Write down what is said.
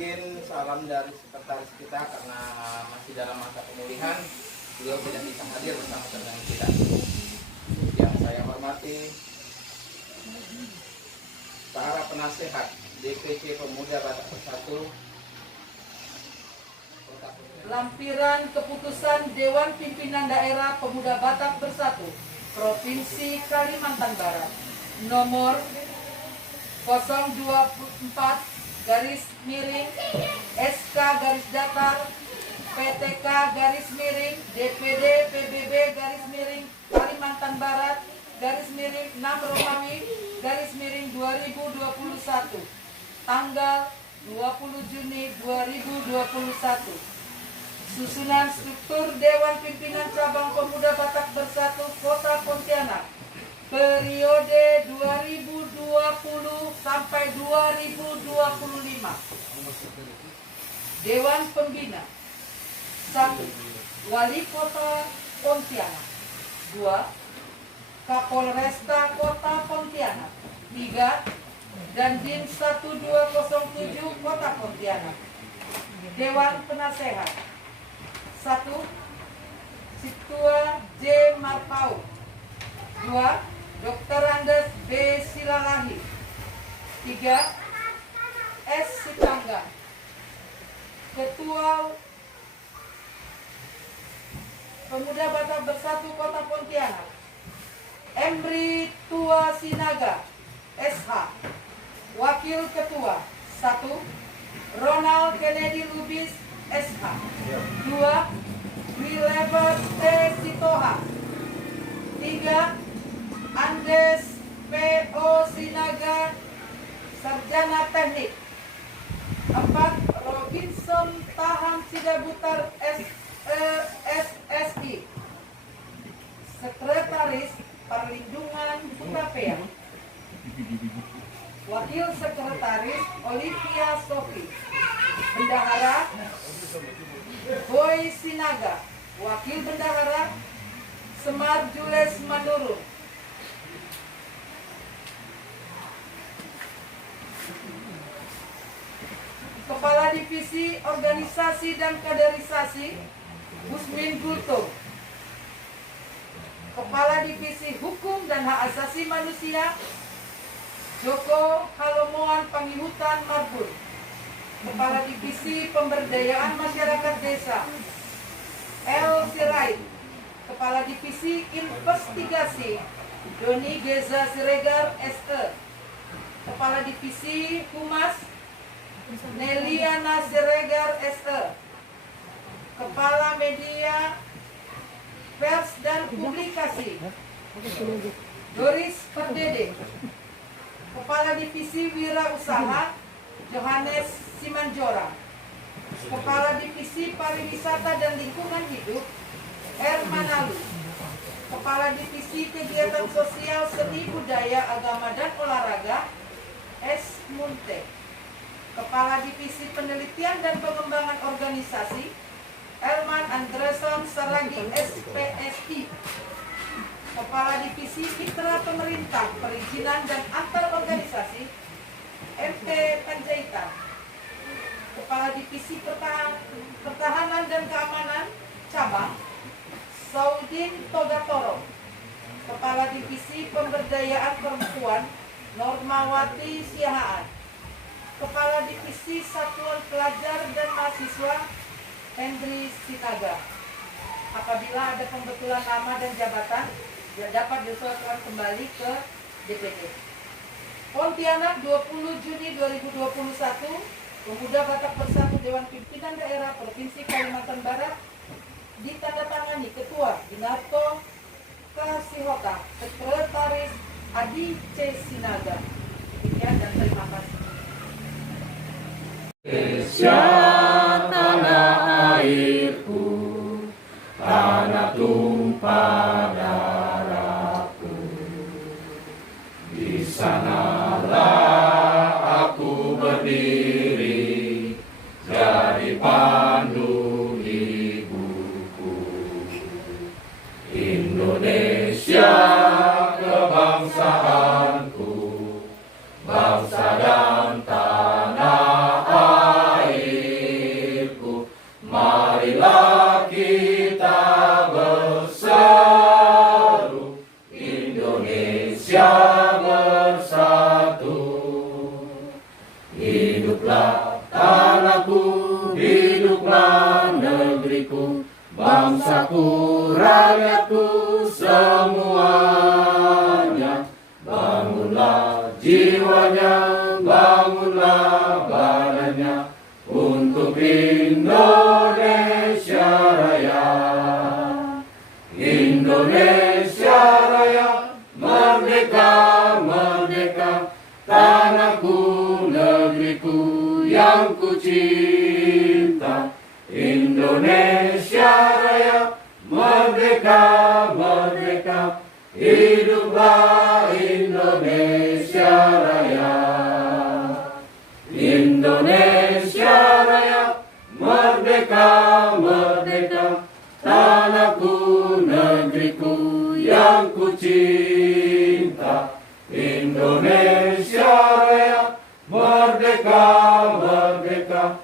Mungkin salam dari sekretaris kita karena masih dalam masa pemulihan, beliau tidak bisa hadir bersama dengan kita. Yang saya hormati para penasehat DPC Pemuda Batak Bersatu, lampiran keputusan Dewan Pimpinan Daerah Pemuda Batak Bersatu Provinsi Kalimantan Barat nomor 024/SK-DPTK-DPD PBB Kalimantan Barat _6 Romawi _2021 tanggal 20 Juni 2021. Susunan struktur Dewan Pimpinan Cabang Pemuda Batak Bersatu Kota Pontianak periode 2020 sampai 2025. Dewan Pembina: 1. Wali Kota Pontianak. 2. Kapolresta Kota Pontianak. 3. Dandim 1207 Kota Pontianak. Dewan Penasehat: 1. Situa J. Marpau. 2. Dr. Andes B. Silalahi. 3. S. Sitangga. Ketua Pemuda Batak Bersatu Kota Pontianak: Emri Tua Sinaga SH. Wakil Ketua: 1. Ronald Kennedy Lubis SH. 2. Wilever T. Sitoha. 3. Andes P.O. Sinaga Sarjana Teknik. 4. Robinson Taham Sidabutar SSI Sekretaris Perlindungan Hutapea. Wakil Sekretaris Olivia Sofi. Bendahara Boy Sinaga. Wakil Bendahara Semar Jules Manurung. Kepala Divisi Organisasi dan Kaderisasi Gusmin Gulto. Kepala Divisi Hukum dan Hak Asasi Manusia Joko Halomoan Pangihutan Marbun. Kepala Divisi Pemberdayaan Masyarakat Desa El Sirait. Kepala Divisi Investigasi Doni Geza Siregar SE. Kepala Divisi Humas Neliana Siregar SE. Kepala Media Pers dan Publikasi Doris Perdede. Kepala Divisi Wirausaha Johannes Simanjora. Kepala Divisi Pariwisata dan Lingkungan Hidup Hermanalu. Kepala Divisi Kegiatan Sosial Seni Budaya Agama dan Olahraga S. Munte. Kepala Divisi Penelitian dan Pengembangan Organisasi Elman Andreson Saragi SPSI. Kepala Divisi Mitra Pemerintah Perizinan dan Antar Organisasi MP Panjaitan. Kepala Divisi Pertahanan dan Keamanan Cabang Saudin Togatoro. Kepala Divisi Pemberdayaan Perempuan Normawati Siahaan. Kepala Divisi Satuan Pelajar dan Mahasiswa Hendri Sinaga. Apabila ada pembetulan nama dan jabatan, dapat diusulkan kembali ke DPD. Pontianak 20 Juni 2021, Pemuda Batak Bersatu Dewan Pimpinan Daerah Provinsi Kalimantan Barat ditandatangani Ketua Dinarto Kasihota, Sekretaris Adi C. Sinaga. Demikian dan terima kasih. Indonesia tanah airku, tanah tumpah darahku. Di sanalah aku berdiri, jadi pandu ibuku. Indonesia kebangsaanku, bangsa dan tanah air. bangsaku, rakyatku semuanya, bangunlah jiwanya, bangunlah badannya, untuk Indonesia Raya. Indonesia Raya, merdeka, merdeka, tanahku, negeriku yang ku cinta. Indonesia Raya, merdeka, merdeka, hiduplah Indonesia Raya. Indonesia Raya, merdeka, merdeka, tanahku, negeriku yang ku cinta. Indonesia Raya, merdeka, merdeka,